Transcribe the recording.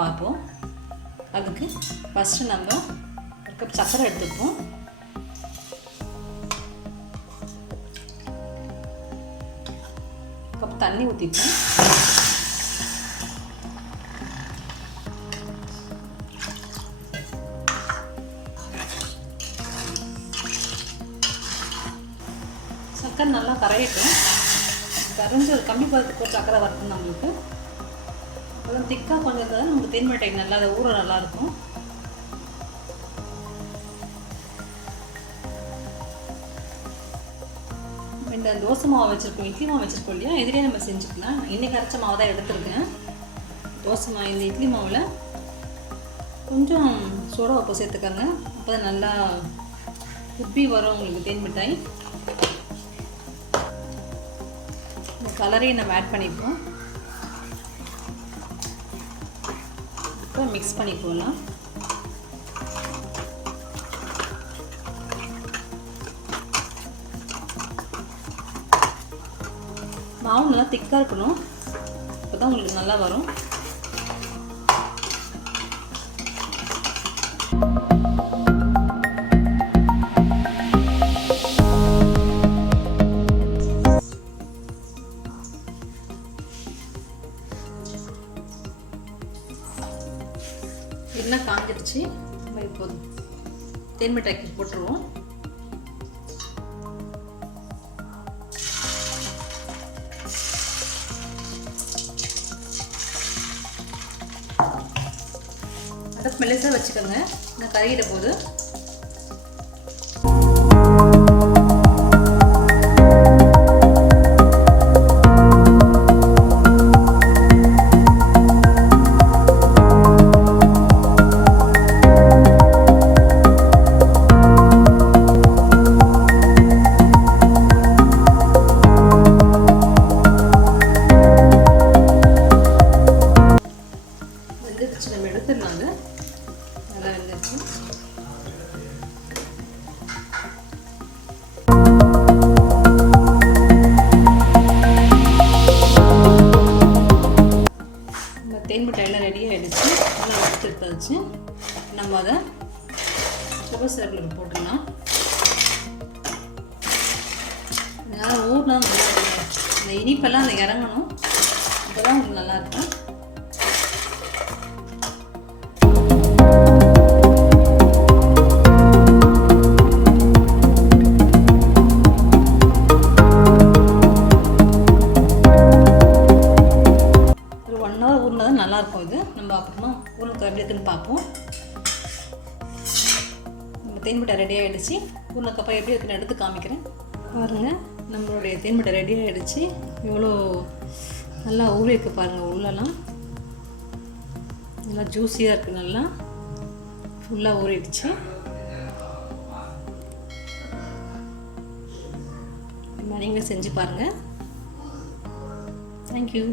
பார்ப்போம். அதுக்கு ஃபஸ்ட்டு நம்ம ஒரு கப் சர்க்கரை எடுத்துப்போம். கப் தண்ணி ஊற்றிப்போம். சர்க்கரை நல்லா கரையட்டும். கரைஞ்சி ஒரு கம்மி பதத்துக்கு ஒரு சர்க்கரை வரணும் நம்மளுக்கு. அப்புறம் திக்காக கொஞ்சம் இருந்தால் நமக்கு தேன் மிட்டாய் நல்லா அதை ஊற நல்லாயிருக்கும். இந்த தோசை மாவு வச்சுருக்கோம், இட்லி மாவு வச்சுருக்கோம் இல்லையா, இதுலேயே நம்ம செஞ்சுக்கலாம். இன்றைக்கி அரைச்ச மாவு தான் எடுத்துருக்கேன். தோசை மாவு இந்த இட்லி மாவில் கொஞ்சம் சோடா உப்பு சேர்த்துக்கோங்க. அப்போ தான் நல்லா உப்பி வரும் உங்களுக்கு தேன் மிட்டாய். இந்த கலரையும் நம்ம ஆட் பண்ணிப்போம். இப்போ மிக்ஸ் பண்ணிப்போலாம். மாவு நல்லா திக்காக இருக்கணும், அப்போ தான் உங்களுக்கு நல்லா வரும். எண்ணெய் காஞ்சிடுச்சு. நம்ம இப்போ தேன் மிட்டாய்க்கு போட்டுருவோம். அடுப்பு மெல்லிசாக வச்சுக்கோங்க, நான் கறியிட போது. நம்ம எடுத்துடலாங்க. நல்லா வெந்துருச்சு. நம்ம தேன் மிட்டாயெல்லாம் ரெடி ஆகிடுச்சு. நல்லா எடுத்துட்டாச்சு. நம்ம அதை சுகர் சிரப்பில் போட்டுடலாம். நல்லா ஊர்னா நல்லா இருக்கும். இந்த இனிப்பெல்லாம் அதில் இறங்கணும், அப்போ தான் உங்களுக்கு நல்லாயிருக்கும். நல்லாயிருக்கும் இது. நம்ம அப்புறமா ஊருக்கு எப்படி இருக்குன்னு பார்ப்போம். நம்ம தேன் மிட்டாய் ரெடி ஆகிடுச்சு. ஊருக்கப்புறம் எப்படி இருக்குன்னு எடுத்து காமிக்கிறேன் பாருங்கள். நம்மளுடைய தேன் மிட்டாய் ரெடி ஆகிடுச்சு. எவ்வளோ நல்லா ஊறி இருக்குது பாருங்கள். உள்ளெல்லாம் நல்லா ஜூஸியாக இருக்குது. நல்லா ஃபுல்லாக ஊறிடுச்சு. நீங்களும் செஞ்சு பாருங்கள். தேங்க்யூ.